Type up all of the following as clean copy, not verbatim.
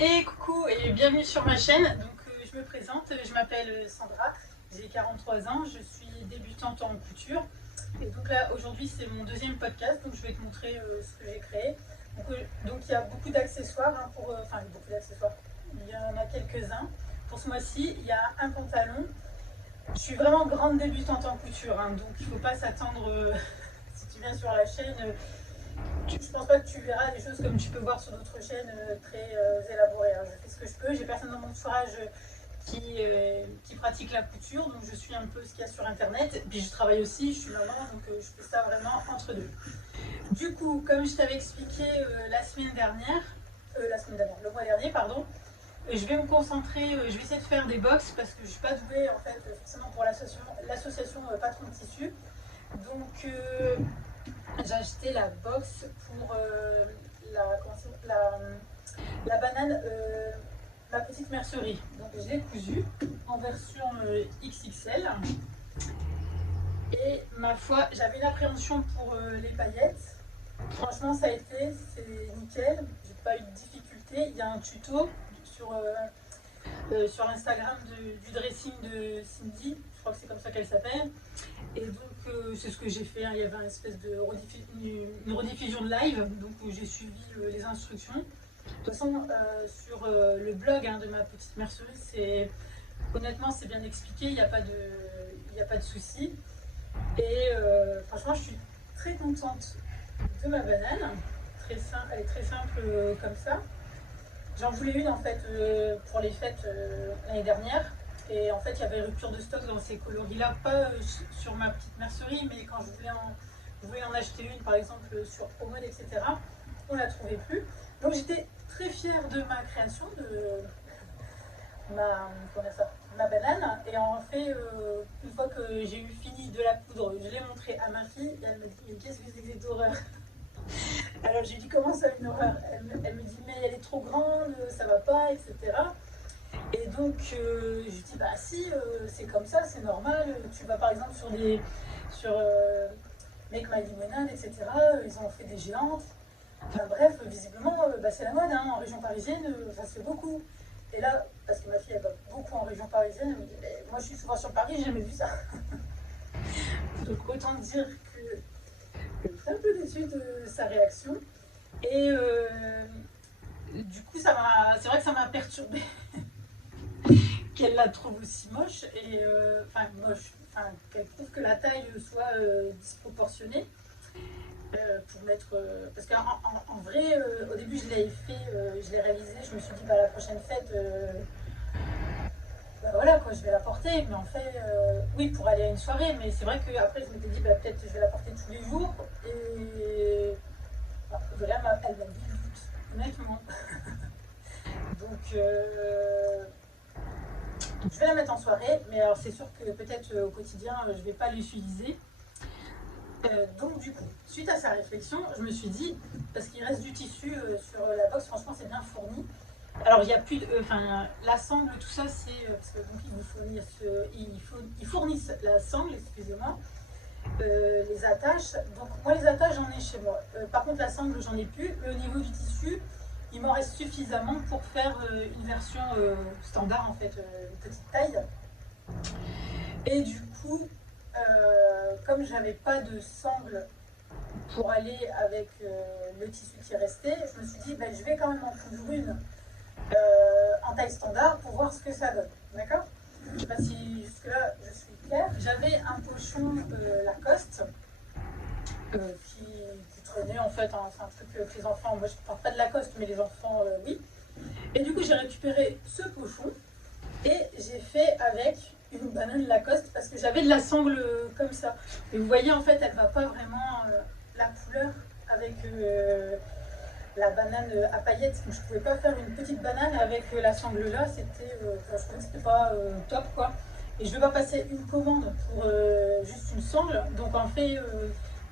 Et coucou et bienvenue sur ma chaîne. Donc je me présente, je m'appelle Sandra, j'ai 43 ans, je suis débutante en couture. Et donc là aujourd'hui c'est mon deuxième podcast, donc je vais te montrer ce que j'ai créé. Donc il y a beaucoup d'accessoires, hein, enfin beaucoup d'accessoires, il y en a quelques-uns. Pour ce mois-ci il y a un pantalon. Je suis vraiment grande débutante en couture, hein, donc il ne faut pas s'attendre, si tu viens sur la chaîne, je pense pas que tu verras des choses comme tu peux voir sur d'autres chaînes très élaborées. Hein. Je fais ce que je peux, j'ai personne dans mon entourage qui pratique la couture, donc je suis un peu ce qu'il y a sur internet. Et puis je travaille aussi, je suis maman, donc je fais ça vraiment entre deux. Du coup, comme je t'avais expliqué le mois dernier, pardon, je vais me concentrer, je vais essayer de faire des box parce que je suis pas douée en fait forcément pour l'association Patron de Tissu. Donc j'ai acheté la box pour la banane, ma petite mercerie. Donc je l'ai cousue en version XXL. Et ma foi, j'avais une appréhension pour les paillettes. Franchement, ça a été, c'est nickel. J'ai pas eu de difficulté. Il y a un tuto sur l'Instagram du dressing de Cindy. Je crois que c'est comme ça qu'elle s'appelle. Et donc c'est ce que j'ai fait, hein. Il y avait une espèce de une rediffusion de live, donc j'ai suivi les instructions. De toute façon, sur le blog, hein, de ma petite mercerie, honnêtement c'est bien expliqué, il n'y a pas de souci. Et franchement je suis très contente de ma banane, elle est très simple comme ça. J'en voulais une en fait pour les fêtes l'année dernière. Et en fait, il y avait rupture de stock dans ces coloris-là, pas sur ma petite mercerie, mais quand je voulais en acheter une, par exemple sur Promode, etc., on ne la trouvait plus. Donc j'étais très fière de ma création, de ma banane. Et en fait, une fois que j'ai eu fini de la coudre, je l'ai montrée à ma fille, et elle m'a dit « Mais qu'est-ce que c'est que cette horreur ?» Alors j'ai dit « Comment ça, une horreur ?» Elle me dit « Mais elle est trop grande, ça va pas, etc. » Et donc je dis bah si, c'est comme ça, c'est normal. Tu vas par exemple sur Make My Lemonade, etc. Ils ont fait des géantes. Enfin bref, visiblement, c'est la mode, hein, en région parisienne, ça se fait beaucoup. Et là, parce que ma fille elle va beaucoup en région parisienne, elle me dit mais moi je suis souvent sur Paris, j'ai jamais vu ça. Donc autant dire que je suis un peu déçue de sa réaction. Et du coup, c'est vrai que ça m'a perturbée. Qu'elle la trouve aussi moche et qu'elle trouve que la taille soit disproportionnée pour mettre parce qu'en vrai au début je l'ai réalisé, je me suis dit bah la prochaine fête bah voilà quoi, je vais la porter, mais en fait oui, pour aller à une soirée, mais c'est vrai que après je m'étais dit bah peut-être je vais la porter tous les jours et bah, vraiment elle m'a dit honnêtement. Donc je vais la mettre en soirée, mais alors c'est sûr que peut-être au quotidien, je ne vais pas l'utiliser. Donc du coup, suite à sa réflexion, je me suis dit, parce qu'il reste du tissu sur la box, franchement c'est bien fourni. Alors il y a plus, la sangle, tout ça, c'est parce que donc ils fournissent la sangle, excusez-moi, les attaches. Donc moi les attaches j'en ai chez moi. Par contre la sangle j'en ai plus. Mais au niveau du tissu, il m'en reste suffisamment pour faire une version standard en fait, petite taille. Et du coup, comme j'avais pas de sangle pour aller avec le tissu qui restait, je me suis dit je vais quand même en coudre une en taille standard pour voir ce que ça donne. D'accord? Je sais pas si jusque là je suis claire. J'avais un pochon Lacoste qui traînait en fait, hein, c'est un truc que les enfants, moi je ne parle pas de Lacoste, mais les enfants oui. Et du coup j'ai récupéré ce pochon et j'ai fait avec une banane Lacoste parce que j'avais de la sangle comme ça. Et vous voyez en fait elle va pas vraiment la couleur avec la banane à paillettes. Donc je pouvais pas faire une petite banane avec la sangle là, je trouvais que c'était pas top quoi. Et je ne vais pas passer une commande pour juste une sangle. Donc en fait,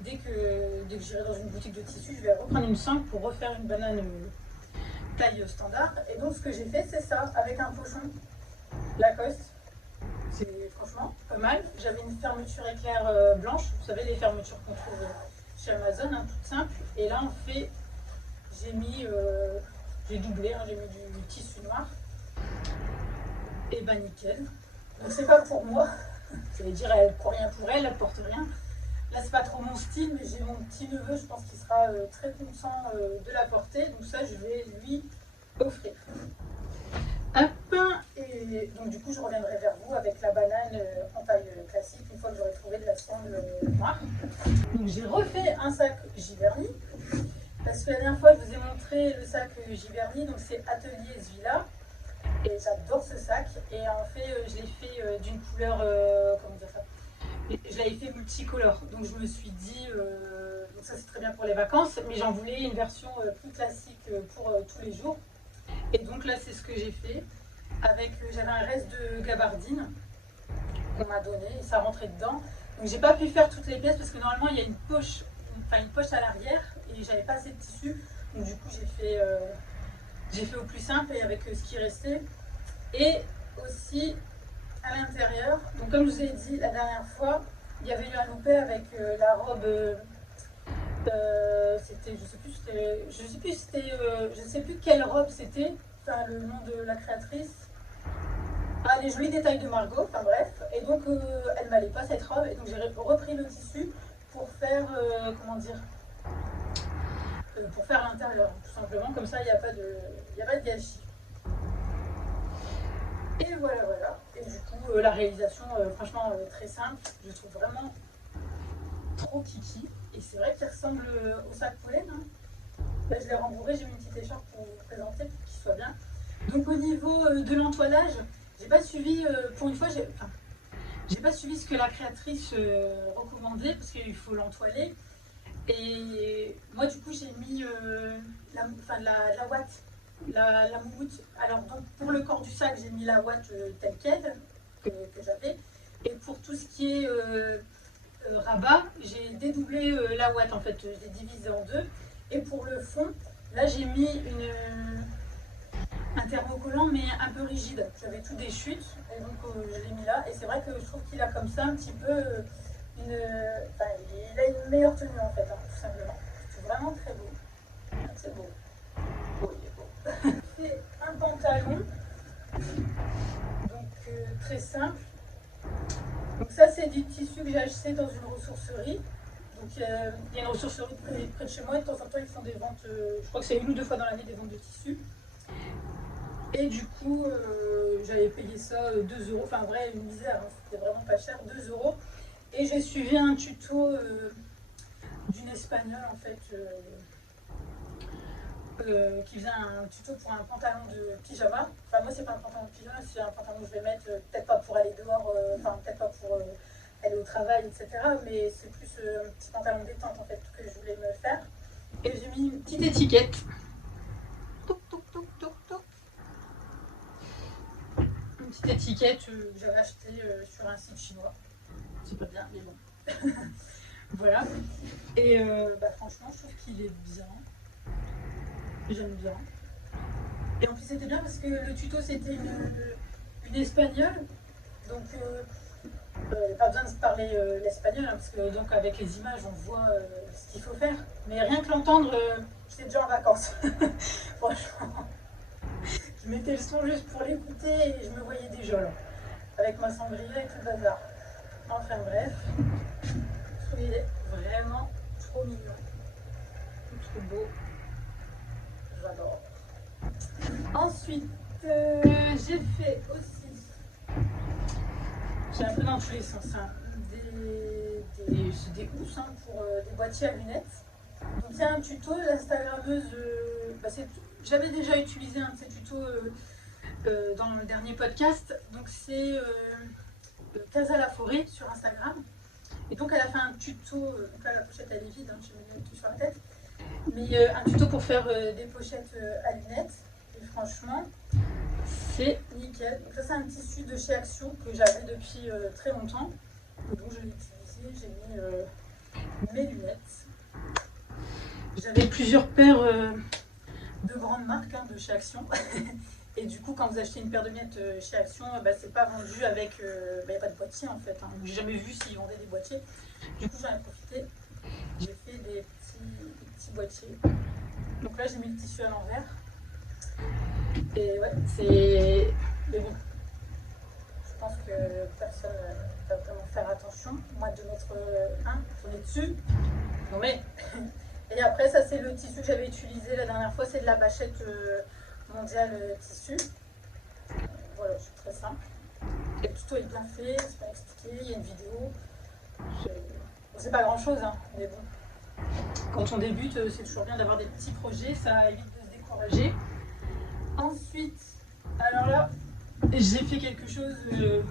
dès que j'irai dans une boutique de tissu, je vais reprendre une sangle pour refaire une banane taille standard. Et donc ce que j'ai fait, c'est ça, avec un pochon Lacoste. C'est franchement pas mal. J'avais une fermeture éclair blanche. Vous savez, les fermetures qu'on trouve chez Amazon, hein, toutes simples. Et là, en fait, j'ai doublé, hein, j'ai mis tissu noir. Et ben nickel. Donc c'est pas pour moi. J'allais dire, elle ne court rien pour elle, elle porte rien. Là, c'est pas trop mon style, mais j'ai mon petit neveu, je pense qu'il sera très content de la porter. Donc ça, je vais lui offrir. Hop, et donc du coup, je reviendrai vers vous avec la banane en taille classique, une fois que j'aurai trouvé de la sangle noire. Donc j'ai refait un sac Giverny, parce que la dernière fois, je vous ai montré le sac Giverny, donc c'est Atelier Svilla. Et j'adore ce sac. Et en fait, je l'ai fait d'une couleur, comment dire ça, je l'avais fait multicolore. Donc je me suis dit, donc ça c'est très bien pour les vacances, mais j'en voulais une version plus classique pour tous les jours. Et donc là c'est ce que j'ai fait. Avec, j'avais un reste de gabardine qu'on m'a donné et ça rentrait dedans. Donc j'ai pas pu faire toutes les pièces parce que normalement il y a une poche à l'arrière et j'avais pas assez de tissu. Donc du coup j'ai fait au plus simple et avec ce qui restait. Et aussi à l'intérieur, donc comme je vous ai dit la dernière fois, il y avait eu un loupé avec la robe, c'était, je sais plus quelle robe c'était, enfin le nom de la créatrice. Ah, les jolis détails de Margot, enfin bref, et donc elle m'allait pas cette robe, et donc j'ai repris le tissu pour faire, comment dire, pour faire l'intérieur, tout simplement, comme ça il n'y a pas de gâchis. Et voilà, voilà. Et du coup, la réalisation, franchement, très simple. Je trouve vraiment trop kiki. Et c'est vrai qu'il ressemble au sac pollen. Hein. Là, je l'ai rembourré, j'ai mis une petite écharpe pour vous présenter, pour qu'il soit bien. Donc, au niveau de l'entoilage, j'ai pas suivi, pour une fois, j'ai pas suivi ce que la créatrice recommandait, parce qu'il faut l'entoiler. Et moi, du coup, j'ai mis la ouate. La moumoute. Alors donc pour le corps du sac, j'ai mis la ouate telle quelle que j'avais. Et pour tout ce qui est rabat, j'ai dédoublé la ouate en fait, je l'ai divisée en deux. Et pour le fond, là j'ai mis un thermocollant mais un peu rigide. J'avais tout des chutes et donc je l'ai mis là. Et c'est vrai que je trouve qu'il a comme ça un petit peu il a une meilleure tenue en fait, hein, tout simplement. C'est vraiment très beau. C'est beau. Oh, il est beau. C'est un pantalon, donc très simple. Donc ça c'est du tissu que j'ai acheté dans une ressourcerie. Donc il y a une ressourcerie près de chez moi et de temps en temps ils font des ventes, je crois que c'est 1 ou 2 fois dans l'année des ventes de tissus. Et du coup j'avais payé ça 2 €, enfin vrai une misère, hein, c'était vraiment pas cher, 2 €. Et j'ai suivi un tuto d'une espagnole en fait. Qui faisait un tuto pour un pantalon de pyjama. Enfin moi c'est pas un pantalon de pyjama, c'est un pantalon que je vais mettre peut-être pas pour aller dehors, peut-être pas pour aller au travail, etc. Mais c'est plus un petit pantalon détente en fait que je voulais me faire. Et j'ai mis une petite étiquette. Touc, touc, touc, touc, touc. Une petite étiquette que j'avais achetée sur un site chinois. C'est pas bien, mais bon. Voilà. Et franchement je trouve qu'il est bien. J'aime bien. Et en plus c'était bien parce que le tuto c'était une espagnole, donc pas besoin de parler l'espagnol, hein, parce que donc avec les images on voit ce qu'il faut faire. Mais rien que l'entendre, j'étais déjà en vacances. Franchement. Je mettais le son juste pour l'écouter et je me voyais déjà là, avec ma sangria et tout le bazar. Enfin bref, je trouvais vraiment trop mignon, trop beau. J'adore. Ensuite, j'ai fait aussi, j'ai un peu dans tous les sens, hein, des housses hein, pour des boîtiers à lunettes. Donc il y a un tuto, l'instagrammeuse, j'avais déjà utilisé un de ces tutos dans le dernier podcast, donc c'est Casa la Forêt sur Instagram. Et donc elle a fait un tuto, donc là la pochette elle est vide, hein, je mets tout sur la tête. Mais un tuto pour faire des pochettes à lunettes. Et franchement, c'est nickel. Donc ça c'est un tissu de chez Action que j'avais depuis très longtemps. Et donc je l'ai utilisé, j'ai mis mes lunettes. J'avais plusieurs paires de grandes marques hein, de chez Action. Et du coup quand vous achetez une paire de lunettes chez Action, c'est pas vendu avec... Il n'y a pas de boîtier en fait. Hein. J'ai jamais vu s'ils vendaient des boîtiers. Du coup j'en ai profité. J'ai fait des petits boîtiers. Donc là j'ai mis le tissu à l'envers. Et ouais, c'est... Mais bon, je pense que personne va vraiment faire attention. Moi, de mettre on est dessus. Non mais... Et après, ça c'est le tissu que j'avais utilisé la dernière fois, c'est de la bâchette mondiale tissu. Voilà, c'est très simple. Et le tuto est bien fait, c'est bien expliqué, il y a une vidéo. C'est pas grand chose, hein, mais bon. Quand on débute, c'est toujours bien d'avoir des petits projets, ça évite de se décourager. Ensuite, alors là, j'ai fait quelque chose, je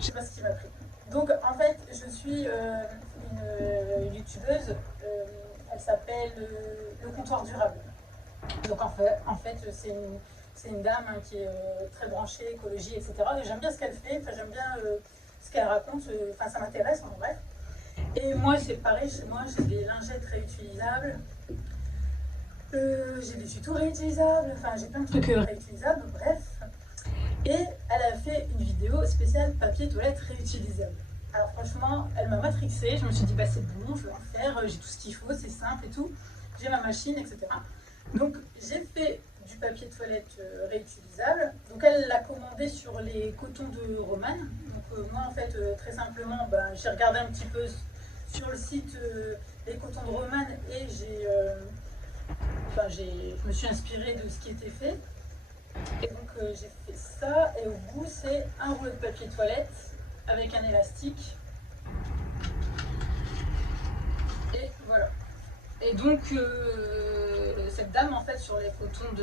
sais pas ce qui m'a pris. Donc en fait, je suis une youtubeuse, elle s'appelle Le Comptoir Durable. Donc en fait c'est une dame qui est très branchée, écologie, etc. Et j'aime bien ce qu'elle fait, j'aime bien ce qu'elle raconte, ça m'intéresse en bref. Et moi c'est pareil, chez moi j'ai des lingettes réutilisables, j'ai des tutos réutilisables, j'ai plein de trucs réutilisables, bref. Et elle a fait une vidéo spéciale papier toilette réutilisable. Alors franchement, elle m'a matrixée, je me suis dit bah c'est bon, je vais en faire, j'ai tout ce qu'il faut, c'est simple et tout, j'ai ma machine, etc. Donc j'ai fait du papier toilette réutilisable. Donc elle l'a commandé sur les cotons de Romane. Donc moi en fait très simplement j'ai regardé un petit peu sur le site les cotons de Romane et je me suis inspirée de ce qui était fait. Et donc j'ai fait ça et au bout c'est un rouleau de papier toilette avec un élastique. Et voilà. Et donc cette dame en fait sur les cotons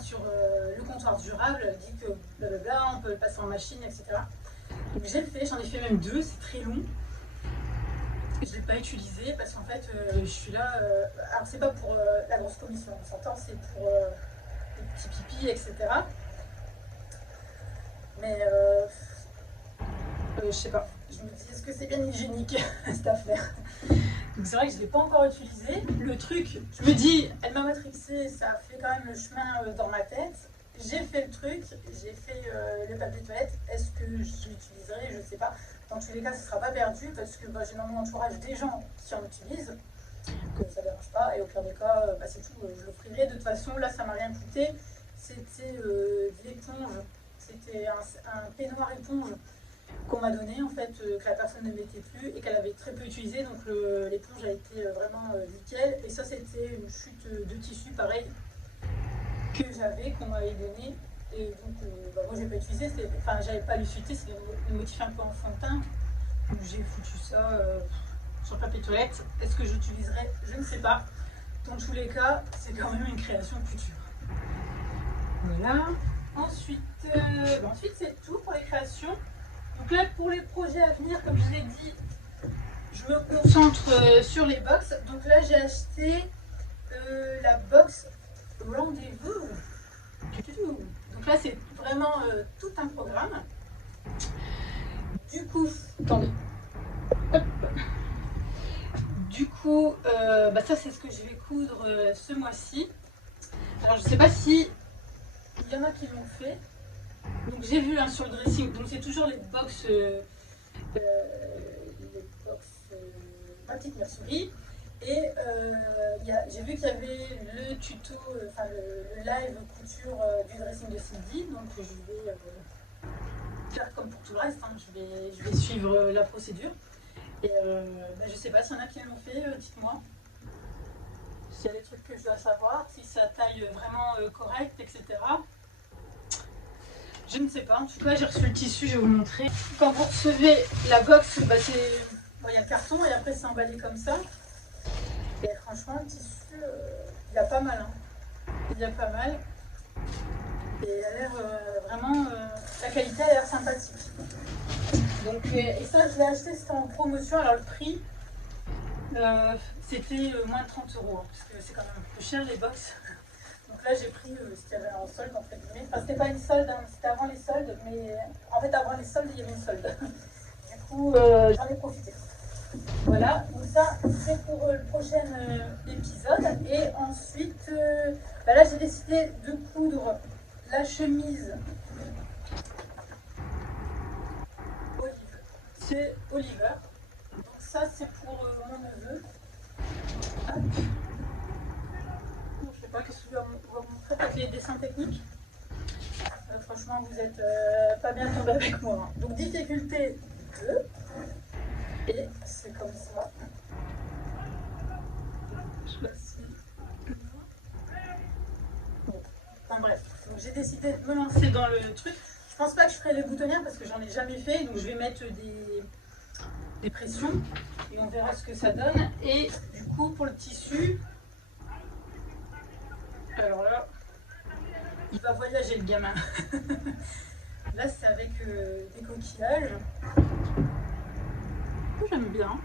sur le comptoir durable dit que blablabla, on peut le passer en machine, etc. Donc j'ai fait, j'en ai fait même 2, c'est très long. Je ne l'ai pas utilisé parce qu'en fait je suis là. Alors c'est pas pour la grosse commission, on s'entend, c'est pour les petits pipis, etc. Mais je sais pas. Je me dis est-ce que c'est bien hygiénique cette affaire. Donc c'est vrai que je ne l'ai pas encore utilisé. Le truc, je me dis, elle m'a matrixé, ça a fait quand même le chemin dans ma tête. J'ai fait le truc, j'ai fait le papier toilette. Est-ce que je l'utiliserai? Je ne sais pas. Dans tous les cas, ce ne sera pas perdu parce que j'ai dans mon entourage des gens qui en utilisent, que ça ne dérange pas. Et au pire des cas, c'est tout, je l'offrirai. De toute façon, là, ça ne m'a rien coûté. C'était de l'éponge, c'était un peignoir éponge qu'on m'a donné en fait, que la personne ne mettait plus et qu'elle avait très peu utilisé, donc l'éponge a été vraiment nickel. Et ça c'était une chute de tissu pareil que j'avais, qu'on m'avait donné. Et donc moi j'ai pas utilisé, j'avais pas lucidité, c'était un motif un peu enfantin. Donc j'ai foutu ça sur le papier toilette. Est-ce que j'utiliserai? Je ne sais pas. Dans tous les cas, c'est quand même une création future. Voilà. Ensuite c'est tout pour les créations. Donc là, pour les projets à venir, comme je l'ai dit, je me concentre sur les box. Donc là, j'ai acheté la box Rendez-vous. Donc là, c'est vraiment tout un programme. Du coup, attendez. Hop. Du coup, ça, c'est ce que je vais coudre ce mois-ci. Alors, je ne sais pas si il y en a qui l'ont fait. Donc j'ai vu sur le dressing, donc c'est toujours les box ma petite mercerie. Et j'ai vu qu'il y avait le tuto, le live couture du dressing de Sylvie. Donc je vais faire comme pour tout le reste, hein. Je vais suivre la procédure. Et je sais pas s'il y en a qui l'ont fait, dites-moi. S'il y a des trucs que je dois savoir, si ça taille vraiment correct, etc. Je ne sais pas, en tout cas j'ai reçu le tissu, je vais vous le montrer. Quand vous recevez la box, il y a le carton et après c'est emballé comme ça. Et franchement le tissu, il y a pas mal. Hein. Il y a pas mal. Et il a l'air vraiment, la qualité a l'air sympathique. Donc, et ça je l'ai acheté, c'était en promotion, alors le prix, c'était moins de 30 €, hein, parce que c'est quand même un peu cher les box. Donc là j'ai pris ce qu'il y avait en solde entre guillemets. Enfin c'était pas une solde, hein, c'était avant les soldes, mais en fait avant les soldes il y avait une solde. Du coup j'en ai profité. Voilà, donc ça c'est pour le prochain épisode. Et ensuite là j'ai décidé de coudre la chemise Olive. C'est Oliver. Donc ça c'est pour mon neveu. Hop. Je sais pas, qu'est-ce que je vais vous montrer avec les dessins techniques. Franchement, vous êtes pas bien tombé avec moi. Hein. Donc, difficulté 2. Et c'est comme ça. Je choisis. Bon. Enfin bref, j'ai décidé de me lancer dans le truc. Je pense pas que je ferai les boutonnières parce que j'en ai jamais fait. Donc, je vais mettre des pressions et on verra ce que ça donne. Et du coup, pour le tissu, alors là, il va voyager le gamin. Là, c'est avec des coquillages. J'aime bien.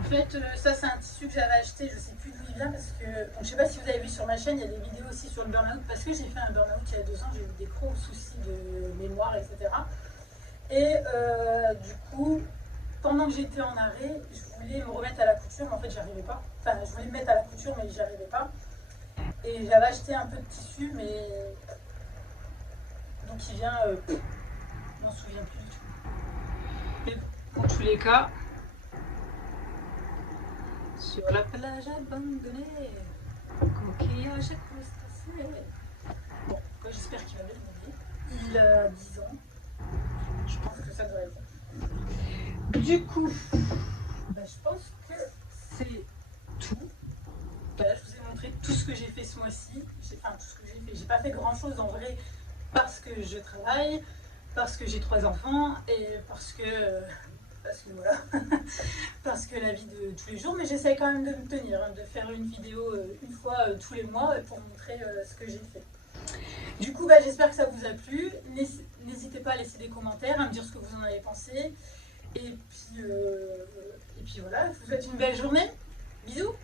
En fait, ça, c'est un tissu que j'avais acheté, je sais plus d'où il vient parce que. Donc, je sais pas si vous avez vu sur ma chaîne, il y a des vidéos aussi sur le burn-out parce que j'ai fait un burn-out il y a 2 ans, j'ai eu des gros soucis de mémoire, etc. Et du coup, pendant que j'étais en arrêt, je voulais me remettre à la couture, mais en fait, j'y arrivais pas. Enfin, je voulais me mettre à la couture, mais j'y arrivais pas. Et j'avais acheté un peu de tissu, mais. Donc, il vient. Je m'en souviens plus du tout. Mais bon, dans tous les cas, sur la plage abandonnée, coquillage crustacé. Bon, j'espère qu'il va bien m'aider. Il a 10 ans. Je pense que ça devrait être bon. Du coup, je pense que c'est tout. Là, je vous ai montré tout ce que j'ai fait ce mois-ci. Enfin, tout ce que j'ai fait. J'ai pas fait grand-chose en vrai parce que je travaille, parce que j'ai 3 enfants et parce que voilà, parce que la vie de tous les jours, mais j'essaie quand même de me tenir, hein, de faire une vidéo une fois tous les mois pour montrer ce que j'ai fait. Du coup, j'espère que ça vous a plu. N'hésitez pas à laisser des commentaires, à me dire ce que vous en avez pensé. Et puis voilà, je vous souhaite une belle journée. Bisous!